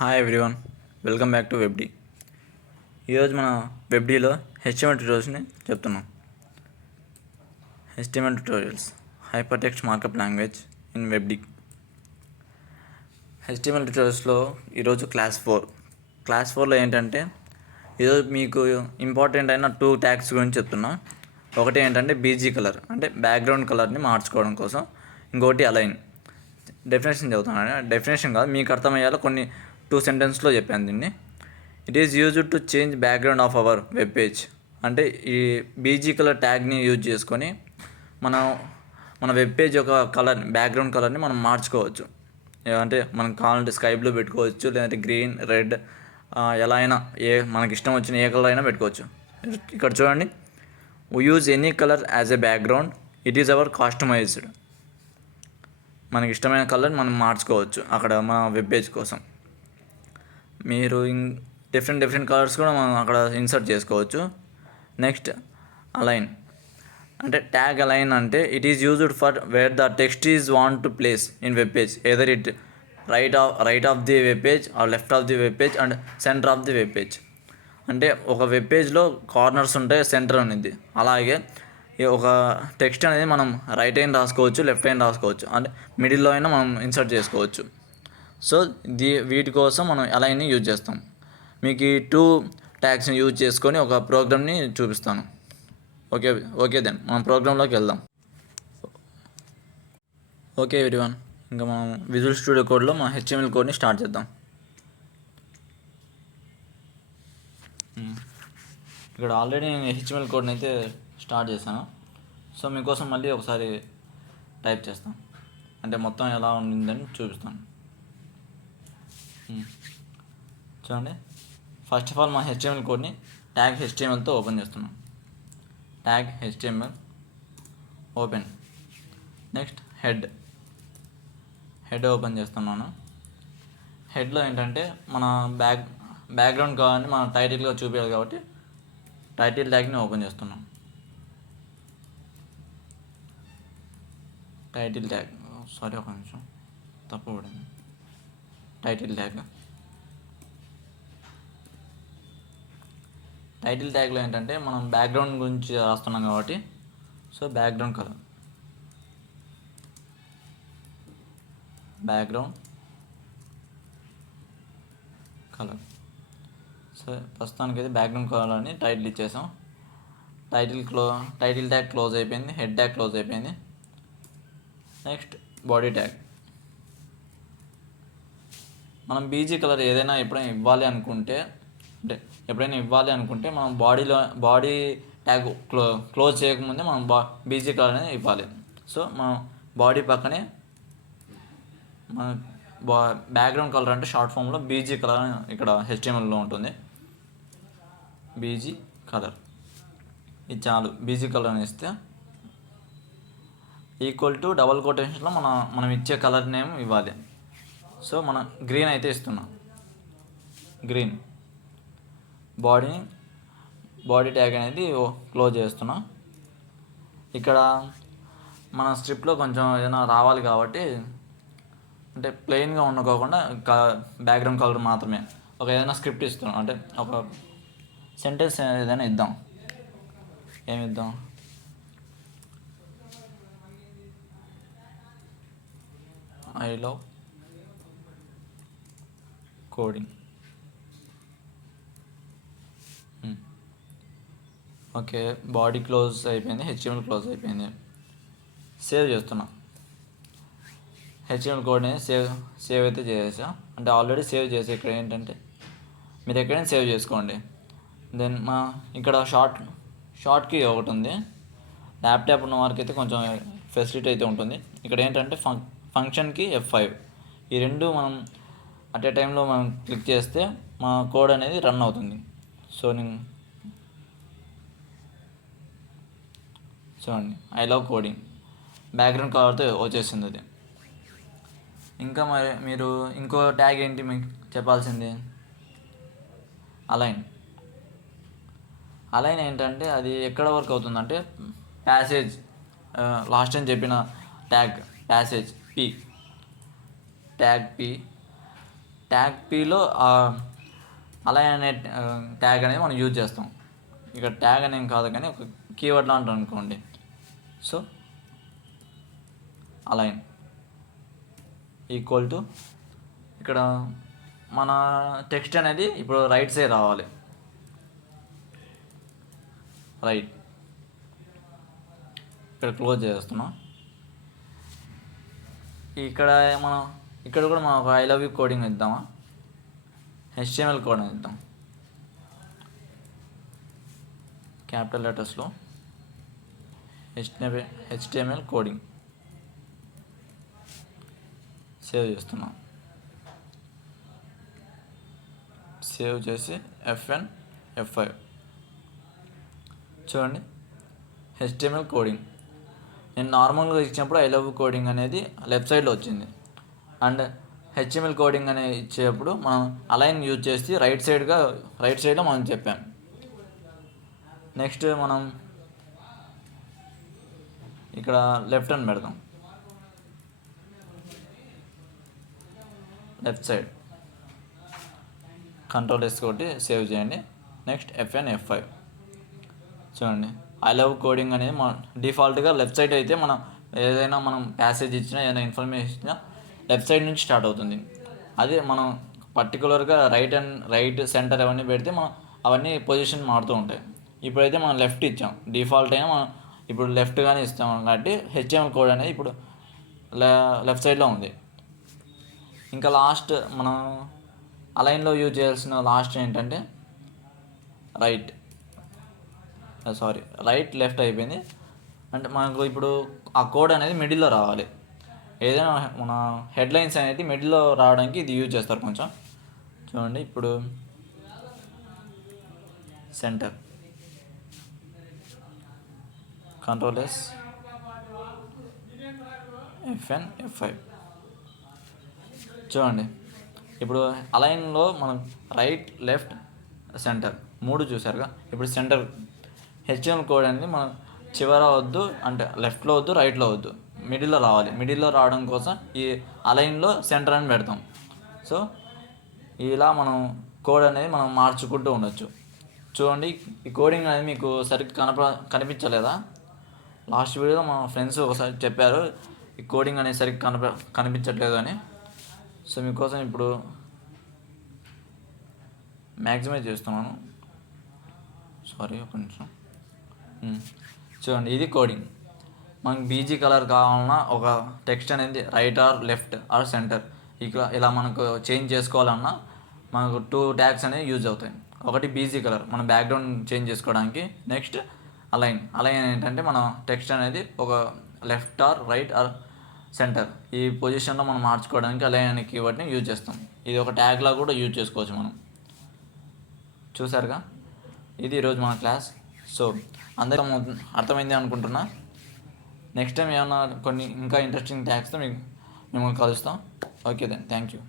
Hi everyone, welcome back to WebD. ఈరోజు మన వెబ్డీలో హెచ్టిఎంఎల్ ట్యూటోరియల్స్ని చెప్తున్నాం. HTML tutorials hypertext markup language in WebD. HTML ట్యూటోరియల్స్లో ఈరోజు క్లాస్ ఫోర్లో ఏంటంటే ఈరోజు మీకు ఇంపార్టెంట్ అయిన 2 ట్యాగ్స్ గురించి చెప్తున్నా. ఒకటి ఏంటంటే బీజీ కలర్, అంటే బ్యాక్గ్రౌండ్ కలర్ని మార్చుకోవడం కోసం. ఇంకోటి అలైన్. డెఫినేషన్ చదువుతున్నాను. డెఫినేషన్ కాదు, మీకు అర్థమయ్యేలా కొన్ని 2 సెంటెన్స్లో చెప్పాను దీన్ని. It is used to change background of our web page. అంటే ఈ బీజీ కలర్ ట్యాగ్ని యూజ్ చేసుకొని మన వెబ్ పేజ్ యొక్క బ్యాక్గ్రౌండ్ కలర్ని మనం మార్చుకోవచ్చు. అంటే మనం కావాలంటే స్కై బ్లూ పెట్టుకోవచ్చు, లేదంటే గ్రీన్, రెడ్, ఎలా అయినా మనకి ఇష్టం వచ్చిన ఏ కలర్ అయినా పెట్టుకోవచ్చు. ఇక్కడ చూడండి, we use any colour as a background, it is our customised. మనకి ఇష్టమైన కలర్ మనం మార్చుకోవచ్చు అక్కడ మన వెబ్ పేజ్ కోసం. మీరు డిఫరెంట్ కలర్స్ కూడా మనం అక్కడ ఇన్సర్ట్ చేసుకోవచ్చు. Next align. అంటే ట్యాగ్ అలైన్ అంటే it is used for wear the text is want to place in web page, either it right of the web page or left of the web page and centre of the web page. అంటే ఒక web పేజ్లో corners ఉంటాయి, centre అనేది. అలాగే ఒక text అనేది మనం right అయిన రాసుకోవచ్చు, లెఫ్ట్ అయిన రాసుకోవచ్చు, అంటే మిడిల్లో అయినా మనం ఇన్సర్ట్ చేసుకోవచ్చు. సో వీటి కోసం మనం అలైన్ని యూజ్ చేస్తాం. మీకు ఈ 2 ట్యాగ్స్ని యూజ్ చేసుకొని ఒక ప్రోగ్రామ్ని చూపిస్తాను. ఓకే దెన్ మనం ప్రోగ్రాంలోకి వెళ్దాం. ఓకే ఎవ్రీవన్, ఇంకా మనం విజువల్ స్టూడియో కోడ్లో మన హెచ్టిఎంఎల్ కోడ్ని స్టార్ట్ చేద్దాం. ఇక్కడ ఆల్రెడీ నేను హెచ్టిఎంఎల్ కోడ్ని అయితే స్టార్ట్ చేశాను. సో మీకోసం మళ్ళీ ఒకసారి టైప్ చేస్తాను, అంటే మొత్తం ఎలా ఉండిందని చూపిస్తాను. చూడండి, ఫస్ట్ ఆఫ్ ఆల్ మా హెచ్టిఎంఎల్ కోడ్ని ట్యాగ్ హెచ్టిఎంఎల్తో ఓపెన్ చేస్తున్నాం. Tag HTML open. Next head open చేస్తున్నాను. హెడ్లో ఏంటంటే మన బ్యాక్గ్రౌండ్ కావాలని మన టైటిల్గా చూపించాలి కాబట్టి టైటిల్ ట్యాగ్ని ఓపెన్ చేస్తున్నాం. టైటిల్ ట్యాగ్, సారీ ఒక నిమిషం తప్పు పడింది. టైటిల్ ట్యాగ్లో ఏంటంటే మనం బ్యాక్గ్రౌండ్ గురించి రాస్తున్నాం కాబట్టి సో బ్యాక్గ్రౌండ్ కలర్, సో ప్రస్తుతానికైతే బ్యాక్గ్రౌండ్ కలర్ అని టైటిల్ ఇచ్చేసాం. టైటిల్ ట్యాగ్ క్లోజ్ అయిపోయింది, హెడ్ ట్యాగ్ క్లోజ్ అయిపోయింది. Next body tag. మనం బీజీ కలర్ ఏదైనా ఎప్పుడైనా ఇవ్వాలి అనుకుంటే మనం బాడీ ట్యాగ్ క్లోజ్ చేయకముందే మనం బీజీ కలర్ అనేది ఇవ్వాలి. సో మనం బాడీ పక్కనే మన బ్యాక్గ్రౌండ్ కలర్ అంటే షార్ట్ ఫామ్లో బీజీ కలర్ ఇక్కడ హెచ్టిఎంఎల్లో ఉంటుంది. బీజీ కలర్ ఇది చాలు. బీజీ కలర్ అని ఇస్తే ఈక్వల్ టు డబల్ కొటేషన్లో మనం ఇచ్చే కలర్ నేమ్ ఇవ్వాలి. సో మనం గ్రీన్ అయితే ఇస్తున్నాం. గ్రీన్ బాడీ ట్యాగ్ అనేది క్లోజ్ చేస్తున్నా. ఇక్కడ మన స్క్రిప్ట్లో కొంచెం ఏదైనా రావాలి కాబట్టి, అంటే ప్లెయిన్గా ఉండకోకుండా బ్యాక్గ్రౌండ్ కలర్ మాత్రమే ఒక ఏదైనా స్క్రిప్ట్ ఇస్తున్నాం. అంటే ఒక సెంటెన్స్ ఏదైనా ఇద్దాం. ఏమిద్దాం? I love coding. Okay, body close అయిపోయింది, హెచ్టిఎంఎల్ క్లోజ్ అయిపోయింది. సేవ్ చేస్తున్నా. హెచ్టిఎంఎల్ కోడ్ని సేవ్ అయితే చేసేసా, అంటే ఆల్రెడీ సేవ్ చేసి. ఇక్కడ ఏంటంటే మీరు ఎక్కడైనా సేవ్ చేసుకోండి. దెన్ ఇక్కడ షార్ట్ కీ ఒకటి ఉంది. ల్యాప్టాప్ ఉన్న వారికి అయితే కొంచెం ఫెసిలిటీ అయితే ఉంటుంది. ఇక్కడ ఏంటంటే ఫంక్షన్కి F5, ఈ రెండు మనం అట్ ఏ టైంలో మనం క్లిక్ చేస్తే మా కోడ్ అనేది రన్ అవుతుంది. సో నేను చూడండి, ఐ లవ్ కోడింగ్ బ్యాక్గ్రౌండ్ కలర్తో వచ్చేసింది అది. ఇంకా మరి మీరు ఇంకో ట్యాగ్ ఏంటి మీకు చెప్పాల్సింది? అలైన్ ఏంటంటే అది ఎక్కడ వర్క్ అవుతుందంటే ప్యాసేజ్, లాస్ట్ టైం చెప్పిన tag passage tag P tag పిలో అలైన్ అనే ట్యాగ్ అనేది మనం యూజ్ చేస్తాం. ఇక్కడ ట్యాగ్ అనేం కాదు కానీ ఒక కీవర్డ్ లాంటి అనుకోండి. సో అలైన్ ఈక్వల్ టు ఇక్కడ మన టెక్స్ట్ అనేది ఇప్పుడు రైట్ సైడ్ రావాలి. రైట్ ఇక్కడ క్లోజ్ చేస్తున్నాం. ఇక్కడ కూడా మనం ఒక ఐ లవ్ యూ కోడింగ్ ఇద్దామా, HTML కోడ్ ఇద్దాం. క్యాపిటల్ లెటర్స్లో HTML కోడింగ్ సేవ్ చేస్తున్నాం. సేవ్ చేసి F5 చూడండి. HTML కోడింగ్ నేను నార్మల్గా ఇచ్చినప్పుడు ఐ లవ్ కోడింగ్ అనేది లెఫ్ట్ సైడ్లో వచ్చింది. అండ్ HTML కోడింగ్ అనేది ఇచ్చేటప్పుడు మనం అలైన్ యూజ్ చేసి రైట్ సైడ్లో మనం చెప్పాం. నెక్స్ట్ మనం ఇక్కడ లెఫ్ట్ అని పెడదాం. లెఫ్ట్ సైడ్ Ctrl+S కొట్టి సేవ్ చేయండి. నెక్స్ట్ F5 చూడండి. ఐ లవ్ కోడింగ్ అనేది మన డిఫాల్ట్గా లెఫ్ట్ సైడ్ అయితే మనం ఏదైనా మనం ప్యాసేజ్ ఇచ్చినా ఏదైనా ఇన్ఫర్మేషన్ ఇచ్చినా లెఫ్ట్ సైడ్ నుంచి స్టార్ట్ అవుతుంది. అదే మనం పర్టికులర్గా రైట్ సెంటర్ అవన్నీ పెడితే మనం అవన్నీ పొజిషన్ మారుతూ ఉంటాయి. ఇప్పుడైతే మనం లెఫ్ట్ ఇచ్చాం, డిఫాల్ట్ అయినా మనం ఇప్పుడు లెఫ్ట్గానే ఇస్తాం కాబట్టి HTML కోడ్ అనేది ఇప్పుడు లెఫ్ట్ సైడ్లో ఉంది. ఇంకా లాస్ట్ మనం అలైన్లో యూజ్ చేయాల్సిన లాస్ట్ ఏంటంటే రైట్ లెఫ్ట్ అయిపోయింది. అంటే మనకు ఇప్పుడు ఆ కోడ్ అనేది మిడిల్లో రావాలి. ఏదైనా మన హెడ్లైన్స్ అనేది మిడిల్లో రావడానికి ఇది యూజ్ చేస్తారు కొంచెం. చూడండి ఇప్పుడు సెంటర్ Ctrl+S F5 చూడండి. ఇప్పుడు అలైన్లో మనం రైట్ లెఫ్ట్ సెంటర్ 3 చూసారుగా. ఇప్పుడు సెంటర్ HTML కోడ్ అనేది మనం చివర వద్దు, అంటే లెఫ్ట్లో వద్దు, రైట్లో వద్దు, మిడిల్లో రావాలి. మిడిల్లో రావడం కోసం ఈ అలైన్లో సెంటర్ అని పెడతాం. సో ఇలా మనం కోడ్ అనేది మనం మార్చుకుంటూ ఉండొచ్చు. చూడండి ఈ కోడింగ్ అనేది మీకు సరిగ్గా కనిపించలేదా? లాస్ట్ వీడియోలో మా ఫ్రెండ్స్ ఒకసారి చెప్పారు ఈ కోడింగ్ అనేది సరిగ్గా కనిపించట్లేదు అని. సో మీకోసం ఇప్పుడు మ్యాక్సిమైజ్ చేస్తున్నాను. ఒక నిమిషం. చూడండి ఇది కోడింగ్. మనకు బీజీ కలర్ కావాలన్నా ఒక టెక్స్ట్ అనేది right or left or centre ఇలా మనకు చేంజ్ చేసుకోవాలన్నా మనకు 2 ట్యాగ్స్ అనేవి యూజ్ అవుతాయి. ఒకటి బీజీ కలర్ మన బ్యాక్గ్రౌండ్ చేంజ్ చేసుకోవడానికి. నెక్స్ట్ అలైన్ ఏంటంటే మన టెక్స్ట్ అనేది ఒక left or right or centre ఈ పొజిషన్లో మనం మార్చుకోవడానికి అలైన్ అనే కీవర్డ్ని యూజ్ చేస్తాం. ఇది ఒక ట్యాగ్లా కూడా యూజ్ చేసుకోవచ్చు మనం. చూసారుగా, ఇది ఈరోజు మన క్లాస్. సో అందరం అర్థమైంది అనుకుంటున్నా. నెక్స్ట్ టైం ఏమన్నా కొన్ని ఇంకా ఇంట్రెస్టింగ్ ట్యాగ్స్తో మిమ్మల్ని కలుస్తాం. Okay then, thank you.